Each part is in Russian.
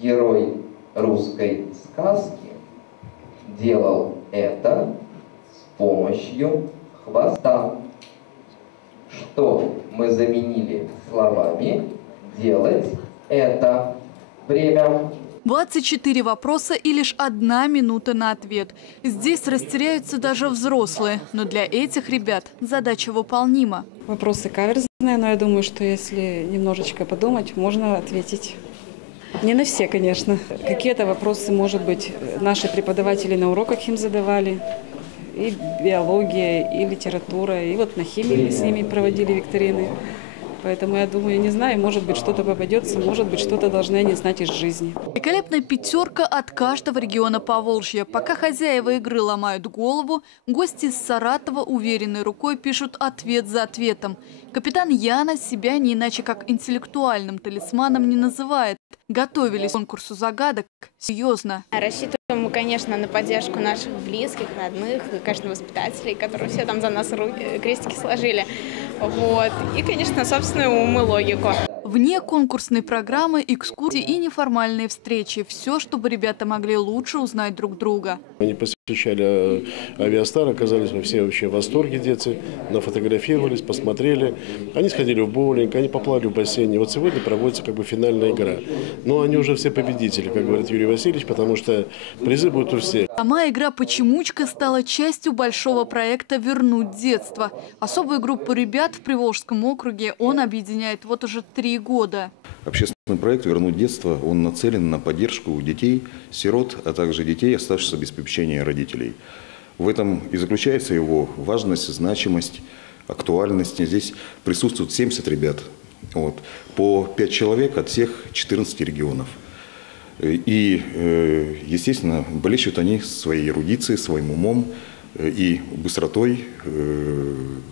герой русской сказки делал это с помощью хвоста. Что мы заменили словами «делать это». Время. 24 вопроса и лишь 1 минута на ответ. Здесь растеряются даже взрослые. Но для этих ребят задача выполнима. Вопросы каверзные, но я думаю, что если немножечко подумать, можно ответить. Не на все, конечно. Какие-то вопросы, может быть, наши преподаватели на уроках им задавали. И биология, и литература, и вот на химии мы с ними проводили викторины. Поэтому я думаю, не знаю, может быть, что-то попадется, может быть, что-то должны они знать из жизни. Великолепная пятерка от каждого региона Поволжья. Пока хозяева игры ломают голову, гости из Саратова уверенной рукой пишут ответ за ответом. Капитан Яна себя не иначе как интеллектуальным талисманом не называет. Готовились к конкурсу загадок серьезно. Рассчитываем мы, конечно, на поддержку наших близких, родных, конечно, воспитателей, которые все там за нас крестики сложили. Вот. И, конечно, собственную ум и логику. Вне конкурсной программы, экскурсии и неформальные встречи. Все, чтобы ребята могли лучше узнать друг друга. Они посещали Авиастар, оказались все вообще в восторге, дети, нафотографировались, посмотрели. Они сходили в боулинг, они поплавали в бассейне. Вот сегодня проводится как бы финальная игра. Но они уже все победители, как говорит Юрий Васильевич, потому что призы будут у всех. Сама игра «Почемучка» стала частью большого проекта «Вернуть детство». Особую группу ребят в Приволжском округе он объединяет вот уже 3 года. Общественный проект «Вернуть детство», он нацелен на поддержку детей, сирот, а также детей, оставшихся без попечения родителей. В этом и заключается его важность, значимость, актуальность. Здесь присутствуют 70 ребят, вот, по 5 человек от всех 14 регионов. И, естественно, блещут они своей эрудицией, своим умом и быстротой,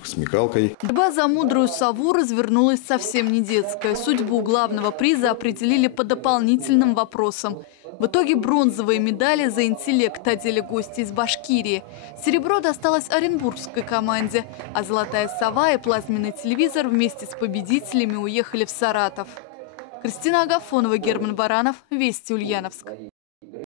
смекалкой. Борьба за мудрую сову развернулась совсем не детская. Судьбу главного приза определили по дополнительным вопросам. В итоге бронзовые медали за интеллект одели гости из Башкирии. Серебро досталось оренбургской команде, а золотая сова и плазменный телевизор вместе с победителями уехали в Саратов. Кристина Агафонова, Герман Баранов, Вести, Ульяновск.